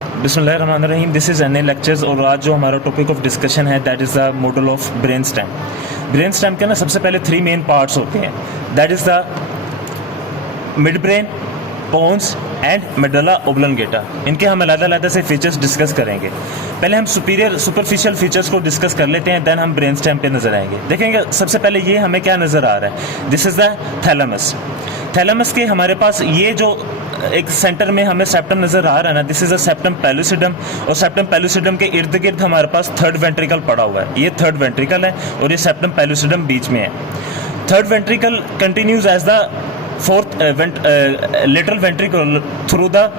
बिस्मिल्लाहिर्रहमानिर्रहीम। This is an lectures और आज जो हमारा टॉपिक ऑफ डिस्कशन है that is the model of brain stem. Brain stem के ना सबसे पहले 3 मेन पार्ट्स होते हैं, that is the mid brain, pons and medulla oblongata. इनके हम अलग-अलग से फीचर्स डिस्कस करेंगे। पहले हम सुपरफिशियल फीचर्स को डिस्कस कर लेते हैं, देन हम ब्रेन स्टेम पे नजर आएंगे। देखेंगे सबसे पहले ये हमें क्या नज़र आ रहा है, this is the thalamus. Thalamus के हमारे पास ये जो एक सेंटर में हमें सेप्टम नजर आ रहा है ना, दिस इज अ सेप्टम पेलुसिडम, और सेप्टम पेलुसिडम के इर्द गिर्द हमारे पास थर्ड वेंट्रिकल पड़ा हुआ है। ये थर्ड वेंट्रिकल है और ये सेप्टम पेलुसिडम बीच में है। Third ventricle continues as the fourth lateral ventricle through the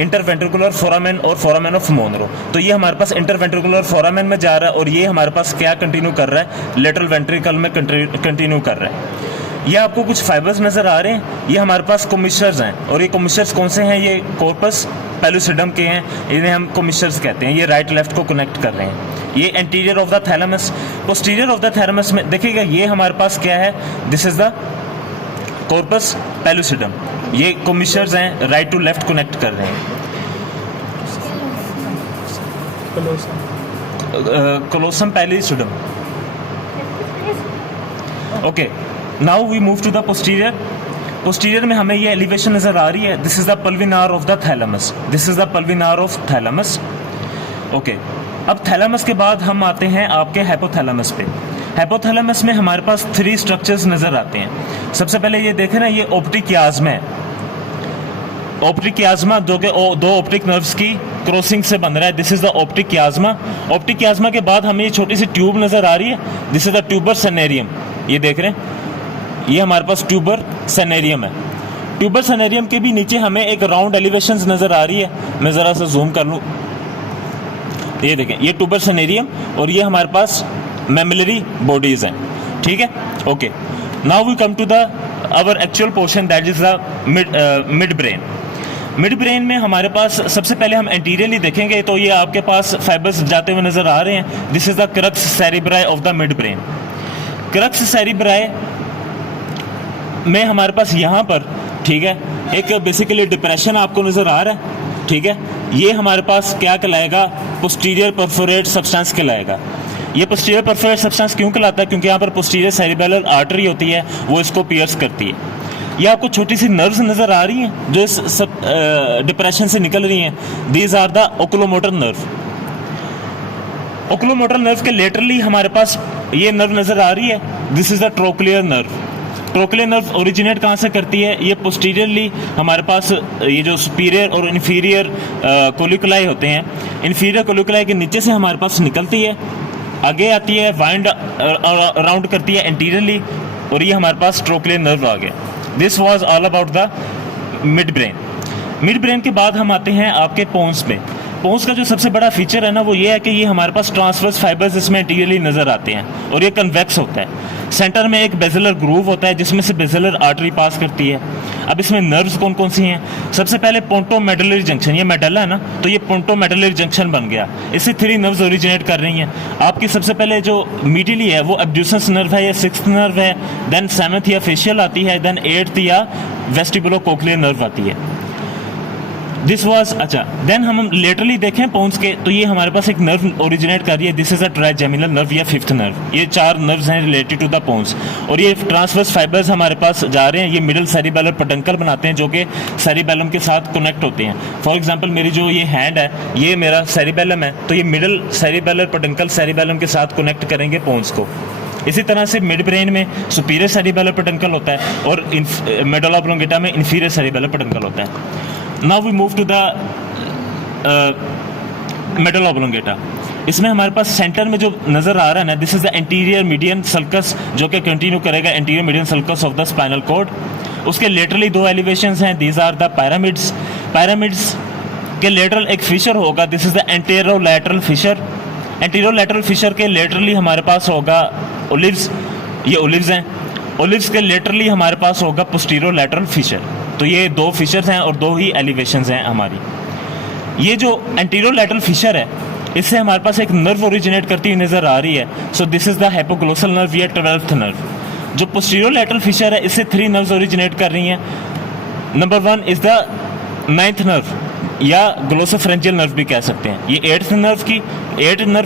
interventricular foramen और फोरामेन ऑफ मोनरो। तो ये हमारे पास इंटरवेंट्रिकुलर फोरामेन में जा रहा है और ये हमारे पास क्या कंटिन्यू कर रहा है, लेटरल वेंट्रिकल में कंटिन्यू कर रहा है। ये आपको कुछ फाइबर्स नज़र आ रहे हैं, ये हमारे पास कोमिशर्स हैं, और ये कोमिशर्स कौन से हैं, ये कॉर्पस पेलुसिडम के हैं, इन्हें हम कोमिशर्स कहते हैं। ये राइट लेफ्ट को कनेक्ट कर रहे हैं। ये anterior of the thalamus. Posterior of the thalamus में देखिएगा ये हमारे पास क्या है, दिस इज द कॉर्पस पेलुसिडम। ये कोमिशर्स हैं, राइट टू लेफ्ट कनेक्ट कर रहे हैं। कोलोसम पेलुसिडम। Okay, now we move to the posterior. Posterior में हमें ये एलिवेशन नजर आ रही है, this is the pulvinar of the thalamus. This is the pulvinar of thalamus. Okay, अब थैलेमस के बाद हम आते हैं आपके हाइपोथैलेमस पे। हाइपोथैलेमस में हमारे पास 3 स्ट्रक्चर्स नजर आते हैं। सबसे पहले ये देखें ना, ये ऑप्टिक कियाज्मा है। ऑप्टिक कियाज्मा जो कि 2 ऑप्टिक नर्व्स की क्रॉसिंग से बन रहा है, this is the optic chiasma. Optic chiasma के बाद हमें ये छोटी सी ट्यूब नजर आ रही है, दिस इज द ट्यूबर सेनेरियम। ये देख रहे हैं, ये हमारे पास ट्यूबर सेनेरियम है। ट्यूबर सेनेरियम के भी नीचे हमें एक राउंड एलिवेशंस नजर आ रही है। मैं जरा सा जूम कर लूं, ये देखें, ये ट्यूबर सेनेरियम और ये हमारे पास मैमिलरी बॉडीज हैं। ठीक है, okay. Now we come to the our actual portion, that is the mid brain. Mid brain में हमारे पास सबसे पहले हम एंटीरियरली देखेंगे तो ये आपके पास फाइबर्स जाते हुए नजर आ रहे हैं। This is the crux cerebri of the mid brain. Crux cerebri में हमारे पास यहाँ पर, ठीक है, एक बेसिकली डिप्रेशन आपको नजर आ रहा है। ठीक है, ये हमारे पास क्या कहलाएगा, पोस्टीरियर परफोरेट सब्सटेंस कहलाएगा। ये पोस्टीरियर परफोरेट सब्सटेंस क्यों कहलाता है, क्योंकि यहाँ पर पोस्टीरियर सेरिबेलर आर्टरी होती है, वो इसको पियर्स करती है। ये आपको छोटी सी नर्व्स नजर आ रही हैं जो इस डिप्रेशन से निकल रही हैं, these are the oculomotor nerve. Oculomotor nerve के लेटरली हमारे पास ये नर्व नजर आ रही है, this is the trochlear nerve. Trochlear nerve originate कहाँ से करती है, ये पोस्टीरियरली हमारे पास ये जो सुपीरियर और इन्फीरियर कोलिकुलाई होते हैं, इन्फीरियर कोलिकुलाई के नीचे से हमारे पास निकलती है, आगे आती है, वाइंड राउंड करती है एंटीरियरली, और ये हमारे पास ट्रोक्लियर नर्व आ गया। This was all about the mid brain. Mid brain के बाद हम आते हैं आपके पोन्स में। पोन्स का जो सबसे बड़ा फीचर है ना, वो ये है कि ये हमारे पास ट्रांसवर्स फाइबर्स इसमें एंटीरियरली नजर आते हैं और ये कन्वेक्स होता है। सेंटर में एक बेजलर ग्रूव होता है जिसमें से बेजलर आर्टरी पास करती है। अब इसमें नर्व्स कौन कौन सी हैं, सबसे पहले पोंटो मेडुलरी जंक्शन, ये मेडुला है ना, तो ये पोंटो मेडुलरी जंक्शन बन गया, इससे 3 नर्व्स ओरिजिनेट कर रही हैं। आपकी सबसे पहले जो मीडियली है वो एब्ड्यूसेंस नर्व है या 6th नर्व है, देन 7th या फेशियल आती है, देन 8th या वेस्टिबुलो कोक्लियर नर्व आती है। दिस वाज, अच्छा, देन हम लेटरली देखें पोन्स के, तो ये हमारे पास एक नर्व ओरिजिनेट कर रही है, this is a trigeminal nerve या 5th नर्व। ये 4 नर्व्स हैं रिलेटेड टू द पोन्स, और ये ट्रांसवर्स फाइबर्स हमारे पास जा रहे हैं, ये मिडल सेरिबेलर पेडंकल बनाते हैं जो कि सेरिबेलम के साथ कनेक्ट होते हैं। फॉर एग्जांपल मेरी जो ये हैंड है, ये मेरा सेरिबेलम है, तो ये मिडल सेरिबेलर पेडंकल सेरिबेलम के साथ कनेक्ट करेंगे पोन्स को। इसी तरह से मिड ब्रेन में सुपीरियर सेरिबेलर पेडंकल होता है और मेडुला ओब्लोंगेटा में इंफीरियर सेरिबेलर पेडंकल होता है। Now we move to the medulla oblongata. इसमें हमारे पास सेंटर में जो नजर आ रहा है ना, this is the anterior median sulcus, जो कि कंटिन्यू करेगा anterior median sulcus of the spinal cord. उसके लेटरली 2 एलिवेशंस हैं, these are the pyramids. Pyramids के लेटरल एक फिशर होगा, this is the anterolateral fissure. Anterolateral fissure के लेटरली हमारे पास होगा ओलिव्स, ये ओलिव्स हैं। ओलिव्स के लेटरली हमारे पास होगा पोस्टीरोलैटरल फिशर। तो ये 2 फिशर्स हैं और 2 ही एलिवेशंस हैं हमारी। ये जो एंटीरोलैटरल फिशर है, इससे हमारे पास एक नर्व ओरिजिनेट करती हुई नजर आ रही है, so this is the hypoglossal nerve या 12th नर्व। जो पोस्टीरोलैटरल फिशर है, इससे 3 नर्व्स ओरिजिनेट कर रही हैं। Number 1 is the 9th nerve, या ग्लोसोफ्रेंजियल नर्व भी कह सकते हैं। ये 8th नर्व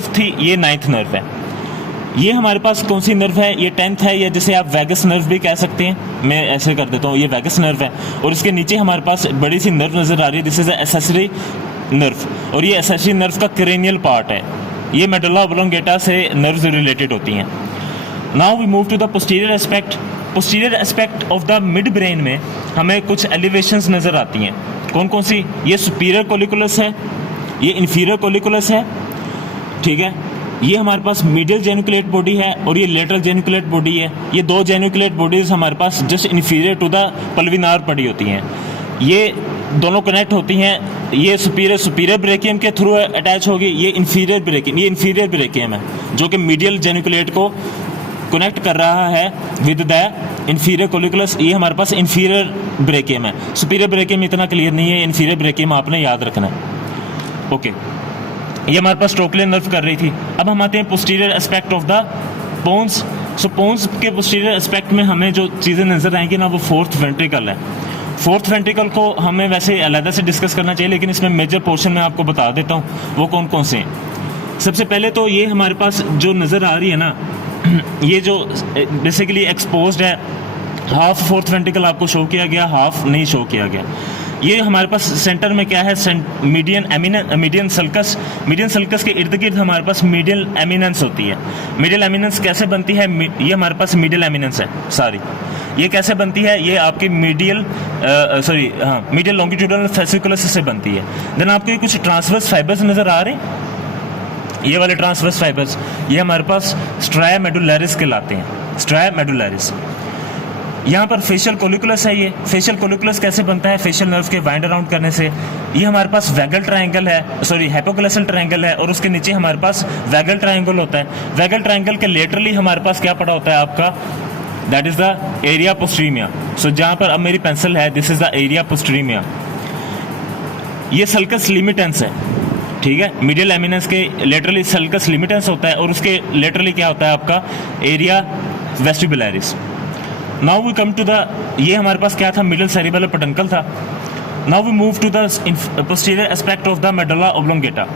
थी, ये 9th नर्व है। ये हमारे पास कौन सी नर्व है? ये 10th है, या जैसे आप वैगस नर्व भी कह सकते हैं। मैं ऐसे कर देता हूँ, ये वैगस नर्व है और इसके नीचे हमारे पास बड़ी सी नर्व नज़र आ रही है, दिस इज एसेसरी नर्व, और ये एसेसरी नर्व का क्रेनियल पार्ट है। ये मेडुला ऑब्लोंगेटा से नर्व्स रिलेटेड होती हैं। Now we move to the posterior aspect. Posterior aspect of the mid brain में हमें कुछ एलिवेशंस नज़र आती हैं। कौन कौन सी? ये सुपीरियर कोलिकुलस है, ये इन्फीरियर कोलिकुलस है, ठीक है। ये हमारे पास मीडियल जेनिकुलेट बॉडी है और ये लेटरल जेनिकुलेट बॉडी है। ये दो जेनिकुलेट बॉडीज हमारे पास जस्ट इन्फीरियर टू द पल्विनार पड़ी होती हैं। ये दोनों कनेक्ट होती हैं। ये सुपीरियर ब्रेकियम के थ्रू अटैच होगी, ये इन्फीरियर ब्रेकियम है जो कि मीडियल जेनिकुलेट को कनेक्ट कर रहा है विद द इन्फीरियर कोलिकुलस। ये हमारे पास इन्फीरियर ब्रेकियम है। सुपीरियर ब्रेकियम इतना क्लियर नहीं है, इन्फीरियर ब्रेकियम आपने याद रखना है। ओके, ये हमारे पास ट्रोक्लियर नर्व कर रही थी। अब हम आते हैं posterior aspect of the pons. So pons के पोस्टीरियर एस्पेक्ट में हमें जो चीज़ें नजर आएंगी ना, वो 4th वेंट्रिकल है। 4th वेंट्रिकल को हमें वैसे अलग से डिस्कस करना चाहिए, लेकिन इसमें मेजर पोर्शन में आपको बता देता हूँ वो कौन कौन से हैं। सबसे पहले तो ये हमारे पास जो नज़र आ रही है ना, ये जो बेसिकली एक्सपोज्ड है, हाफ 4th वेंट्रिकल आपको शो किया गया, हाफ नहीं शो किया गया। ये हमारे पास सेंटर में क्या है? मीडियन सल्कस के इर्द गिर्द हमारे पास मीडियल एमिनेंस होती है। मीडियल एमिनेंस कैसे बनती है? ये हमारे पास मीडियल एमिनेंस है, सॉरी, ये कैसे बनती है? ये आपकी मीडियल लॉन्गिट्यूडनल फेसिकुलस से बनती है। देन आपको ये कुछ ट्रांसवर्स फाइबर्स नजर आ रहे हैं, ये वाले ट्रांसवर्स फाइबर्स, ये हमारे पास स्ट्राया मेडुलैरिस कहलाते हैं। स्ट्राया मेडुलैरिस। यहाँ पर फेशियल कोलिकुलस है। ये फेशियल कोलिकुलस कैसे बनता है? फेशियल नर्व के वाइंड अराउंड करने से। ये हमारे पास वैगल ट्रायंगल है, सॉरी हाइपोग्लोसल ट्रायंगल है, और उसके नीचे हमारे पास वैगल ट्रायंगल होता है। वैगल ट्रायंगल के लेटरली हमारे पास क्या पड़ा होता है आपका? That is the area postrema. So जहाँ पर अब मेरी पेंसिल है, this is the area postrema. ये सल्कस लिमिटेंस है, ठीक है। मीडियल एमिनेंस के लेटरली सल्कस लिमिटेंस होता है और उसके लेटरली क्या होता है आपका? Area vestibularis. Now we come to the, ये हमारे पास क्या था? मिडिल सेरिबेलर पेडुंकल था। Now we move to the posterior aspect of the medulla oblongata.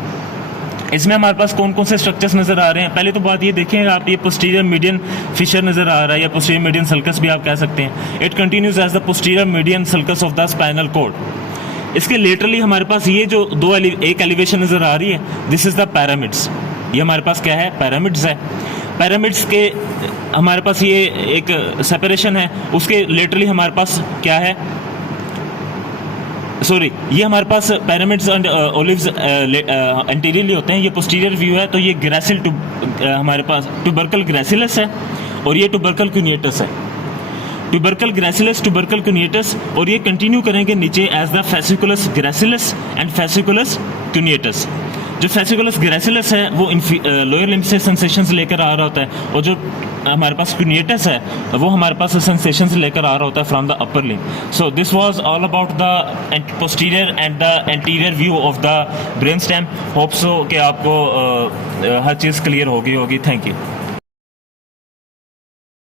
इसमें हमारे पास कौन कौन से स्ट्रक्चर्स नजर आ रहे हैं? पहले तो बात ये देखें आप, ये पोस्टीरियर मीडियन फिशर नजर आ रहा है, या पोस्टीरियर मीडियन सल्कस भी आप कह सकते हैं। It continues as the posterior median sulcus of the spinal cord. इसके लेटरली हमारे पास ये जो एक एलिवेशन नजर आ रही है, दिस इज द पैरामिड्स। ये हमारे पास क्या है? पैरामिड्स है। पैरामिड्स के हमारे पास ये एक सेपरेशन है, उसके लेटरली हमारे पास क्या है? सॉरी, ये हमारे पास पैरामिड्स एंड ओलिव्स एंटीरियरली होते हैं। ये पोस्टीरियर व्यू है, तो ये ग्रेसिल हमारे पास ट्यूबरकल ग्रेसिलस है और ये ट्यूबरकल क्यूनिएटस है। ट्यूबरकल ग्रेसिलस, ट्यूबरकल क्यूनिएटस, और ये कंटिन्यू करेंगे नीचे as the fasciculus gracilis and fasciculus cuneatus. जो फेसिकुलस ग्रेसिलस है वो लोअर लिम्ब से सेंसेशंस लेकर आ रहा होता है, और जो हमारे पास क्यूनिएटस है वो हमारे पास सेंसेशंस लेकर आ रहा होता है from the upper limb. So this was all about the posterior and the anterior view of the brain stem. Hope so कि आपको हर चीज़ क्लियर होगी। Thank you.